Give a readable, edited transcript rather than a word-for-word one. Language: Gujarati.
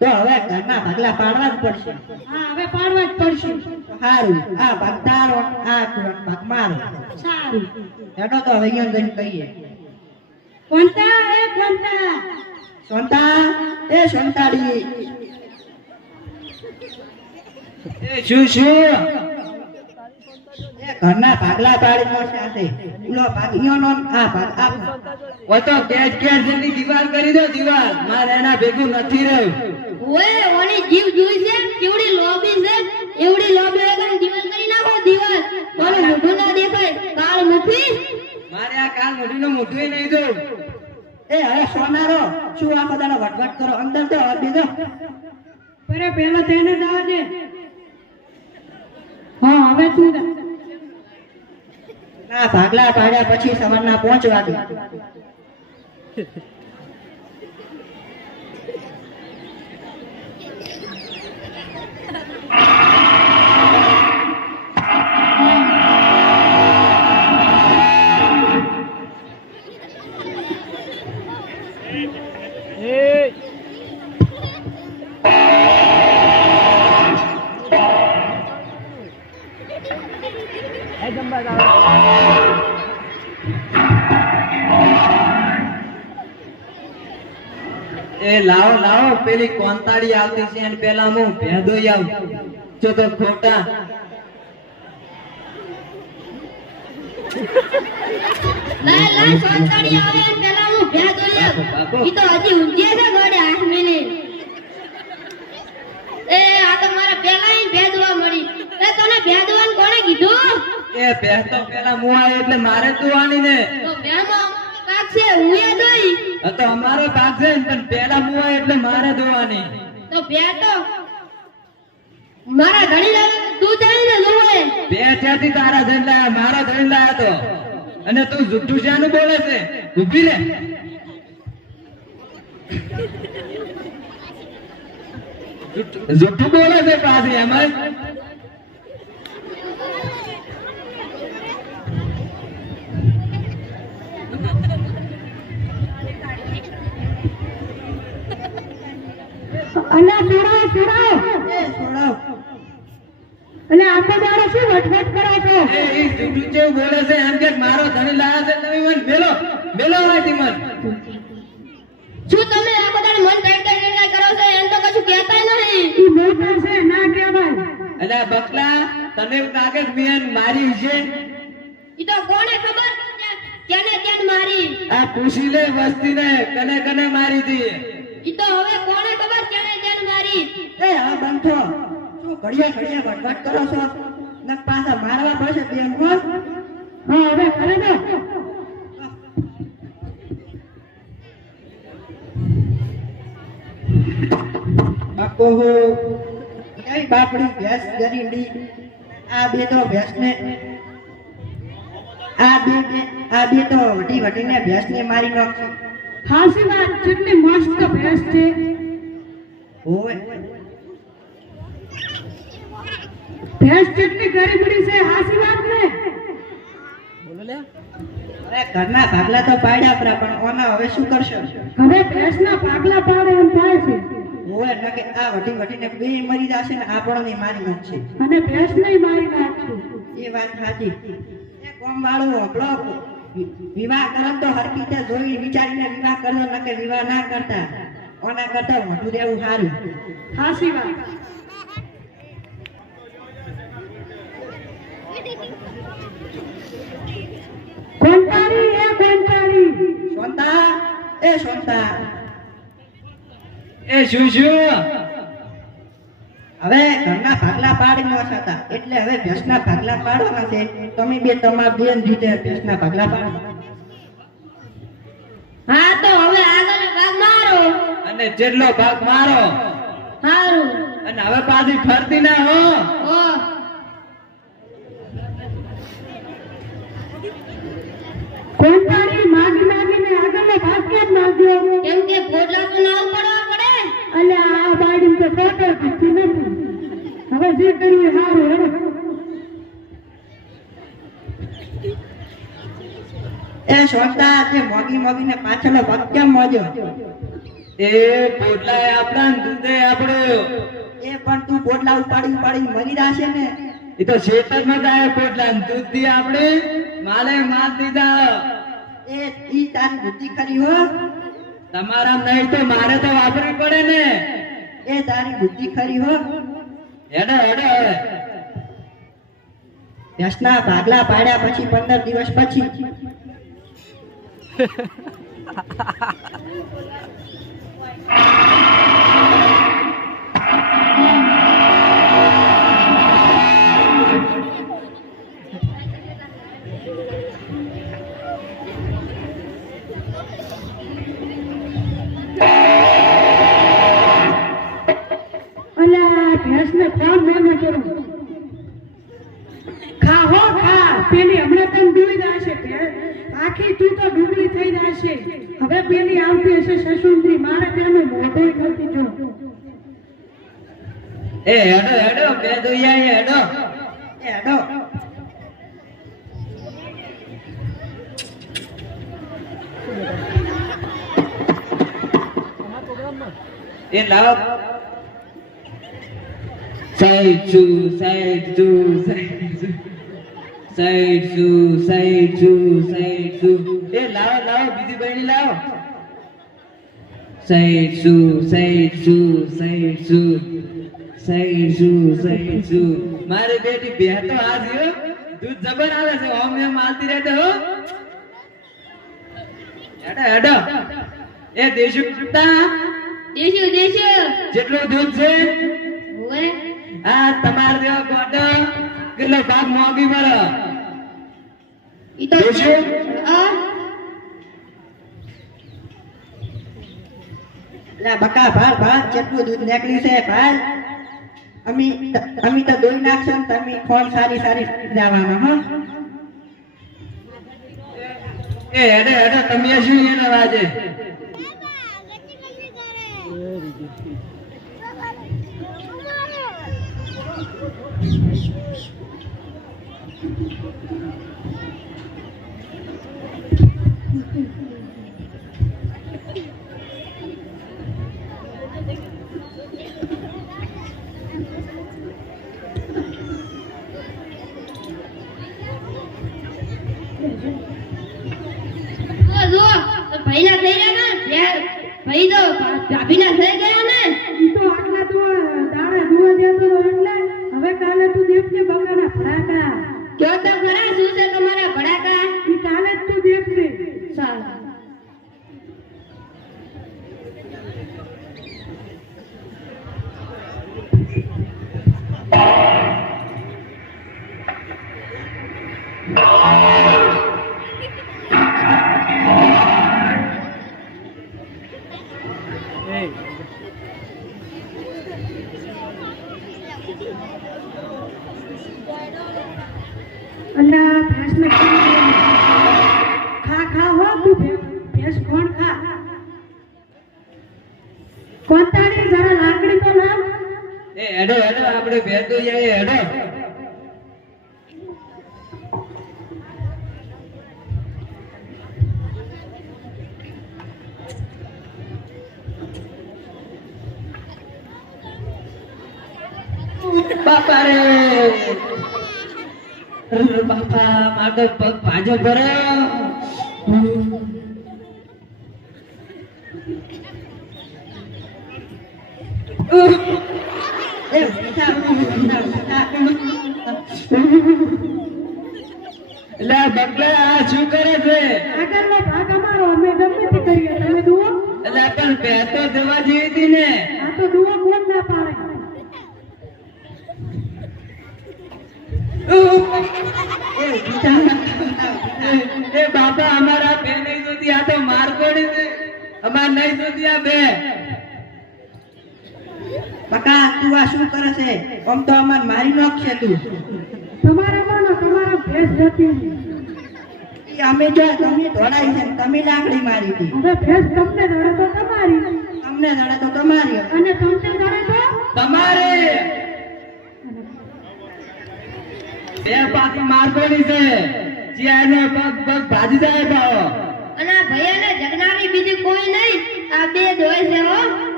તો હવે ઘરના ભાગલા પાડવા જ પડશે. હા હવે પાડવા જ પડશે. સારું, આ ભાગ તારો, આ ભાગ મારો. સારું હેડો તો હવે અહીંયા જઈને કહીએ. કોણતા એ કોણતા સોનતા એ સોનતાડી એ શું એ ઘરના ભાગલા પાડીનો સાથે ઉલો ભાગ ઈયોનો આ ભાગ આ ઓ તો કેજ જેટલી દીવાલ કરી દો દીવાલ મારે એના ભેગું નથી રહ્યું. ઓય ઓની જીવ જોઈ છે કેવડી લોબી છે એવડી લોબી વગર દીવાલ કરી નાખો દીવાલ ઓનું મોઢું ના દેખાય કાળ મુઠી મારે આ કાલ મોઢીનું મોઢું નહીં જોયું. એ હવે સોનારો શું આ બધાનો વટવટ કરો અંદર તો દીધો. અરે પહેલા તેને જવા દે. હા હવે તું ના ભાગલા પાડ્યા પછી સવારના 5 વાગે. એ લાવો લાવો પેલી કોંતાડી આવતી છે અને પેલા હું ભેદોઈ આવું જો તો ખોટા. લાય લાય સોનસાડી આવે ને પેલા હું ભેદ ઓલ્યો ઈ તો હજી ઊંઘે છે ગોડે 8 મિનિટ. એ આ તો મારા પેલા ઈ ભેદવા મળી. એ તને ભેદવાન કોણે કીધું? એ ભેદ તો પેલા હું આવ્યો એટલે મારે તું આની ને તો ભેમો કાક છે હુંય દઈ. આ તો અમારો ભાગ છે ને પણ પેલા હું આવ્યો એટલે મારે દોવાની. તો ભેદ તો મારા ઘડી લાવે તું ચાલીને જોવે. બે ત્યાંથી તારા જણ લાયા મારો જણ લાયા તો અને તું જુઠ્ઠું શાનું બોલે છે? ઊભી રે. જુઠ્ઠું બોલે છે પાછી એમાં. અલા છોડાવ છોડાવ. એ છોડાવ. એટલે આખો દાડો શું વટવટ કરો છો? એ જુઠ્ઠું જેવું બોલે છે એમ કે મારો ધણી લાયા છે તમે મને મેલો મેલો આથી મન. શું તમે આખો દાડો મન ટાઈટ નિર્ણય કરો છો? એમ તો કશું કહેતા નહીં. ઈ મોટા છે ના કહેવાય. અલ્યા બકલા તને લાગે કે મેં મારી છે? ઈ તો કોને ખબર કેને કેન મારી? આ પૂછી લે વસ્તીને કને કને મારી હતી. ઈ તો હવે કોને ખબર કેને કેન મારી? એ હા બંધો શું ઘડિયા ઘડિયા વટવટ કરો છો ને પાછા મારવા પડશે બેન હો. હા હવે કરે દો. બાપો હો કઈ બાપડી ભેંસ ગરીબડી આ બે તો ભેંસને આ બે તો વટી વટીને ભેંસને મારી નાખશે. હાસી વાત કેટલી મસ્ત ભેંસ છે. ઓય ભેંસ કેટલી ગરીબડી છે. હાસી વાત ને બોલો લે. અરે ઘરના ભાગલા તો પાડ્યા પરા પણ ઓના હવે શું કરશો? હવે ભેંસના ભાગલા પાડે એમ થાય છે ઓય નકે આ વટી વટીને બે મરી જશે ને આપણને મારી નાખશે. અને ભેંસ નહીં મારી નાખશે. એ વાત સાચી. એ કોમ વાળું હોપલો વિવાહ કરો તો હરકી રીતે જોઈ વિચારીને વિવાહ કરો નકે વિવાહ ના કરતા. ઓના કરતા વધુ રહેવું સારું. હાસી વાત. કોંતારી એ કોંતારી. સોનતા એ સોનતા એ શું હવે ઘરના ભાગલા પાડી ન હતા એટલે હવે ભેંસના ભાગલા પાડવાના છે. તમે બે તમારા બેન રીતે ભેંસના ભાગલા પાડો. હા તો હવે આગળ ભાગ મારો. અને જેટલો ભાગ મારો સારું. અને હવે પાછી ફરતી ના હો. ઓ કોંતારી માગી માગીને આગળનો ભાગ કેમ માંગ્યો? કેમ કે પોટલા તો ના પડવા પડે. અલે આ બાડી તો ફોટો પીછી નથી. હવે જે કર્યું સારું હેડો. એ સોનતા તે મોગીને પાછળનો ભાગ કેમ મોજો? એ પોટલા આપણા ને દૂધે આપણું. એ પણ તું પોટલા ઉપાડી ઉપાડી મરી જાશે ને. એ તો શેતરમાં જાય પોટલા ને દૂધ દી આપણે માલે માર દીધા. એ ઈ તારી બુદ્ધિ ખરી હો. તમારા નહીં તો મારે તો વાપરવી પડે ને. એ તારી બુદ્ધિ ખરી હો. હેડો હેડો હવે. યશના ભાગલા પાડ્યા પછી 15 દિવસ પછી અલા ભેંસને કોણ મેં કરું ખા હો ખા પેલી હમણાં તને ડૂબી જશે આખી તું તો ડૂબડી થઈ જશે હવે પેલી આવતી હશે સસુંદરી મારે તેનું મોઢું નથી જો એ હેડો હેડો બે દુયા હેડો. એ હેડો. એ લાવો. Side to side to side to side to side to. એ લાવો લાવો બીજી બહેની લાવો. Side to side to side to side to side to. મારી બેટી બે તો આજ હો દૂધ જબર આવે છે ઓમ એમ આલતી રહેતે હો. હેડો હેડો. એ દેશુ કુત્તા જેટલું દૂધ છે આ તમારે જેવા ગોડો કેટલો ભાગ મોંઘી મળે. દેશુ લા બકા ભાર ભાર જેટલું દૂધ નીકળ્યું છે ભાઈ અમે તો દોઈ નાખશો ને તમે ખોણ સારી સારી જવામાં હો. એ હેડે હેડે તમે શું એને વાજે. ભાભીના થઈ ગયા ને ઈ તો આટલા તો દાડા ધુવા દેતો એટલે હવે કાલે તું દેખજે બકાના ભડાકા કયો તો ખરા શું છે તમારા ભડાકા? ઈ કાલે જ તું દેખજે સારું. અલ્લા ભેંસને ખા ખા હો તું ભેંસ કોણ ખા કોંતાડી જરા લાકડી તો લાવ. એ હેડો હેડો આપણે ભેર તો જઈએ હેડો. બાપા રે બાપા મારો પગ ભાજો ભરે. એ બેટા એટલે બકલા આ શું કરે છે? આગળનો ભાગ અમારો અમે ગમે તે કરીએ તમે દુઓ એટલે પણ ભેર તો જવા જેવી હતી ને. આ તો દુઓ કોણ ના પાડે. એ બાપા અમારા બે નહીં જોતી આ તો માર પડી છે. અમાર નહીં જોતી આ બે. બકા તું આ શું કરે છે? આમ તો અમાર મારી નાખશે તું. તમારા માનો તમારા ભેંસ જતી ઈ અમે જો તમે ધોડાઈ છે ને તમે લાકડી મારી હતી. હવે ભેંસ તમને ધરે તો તમારી અમને જડે તો તમારી. અને તમને ધરે તો તમારે બે પાછી માર પડી છે. જ્યાં પગ પગ ભાજી જાય તો અને આ ભૈયાને જગનારી બીજી કોઈ નહીં, આ બે જ હોય છે હો.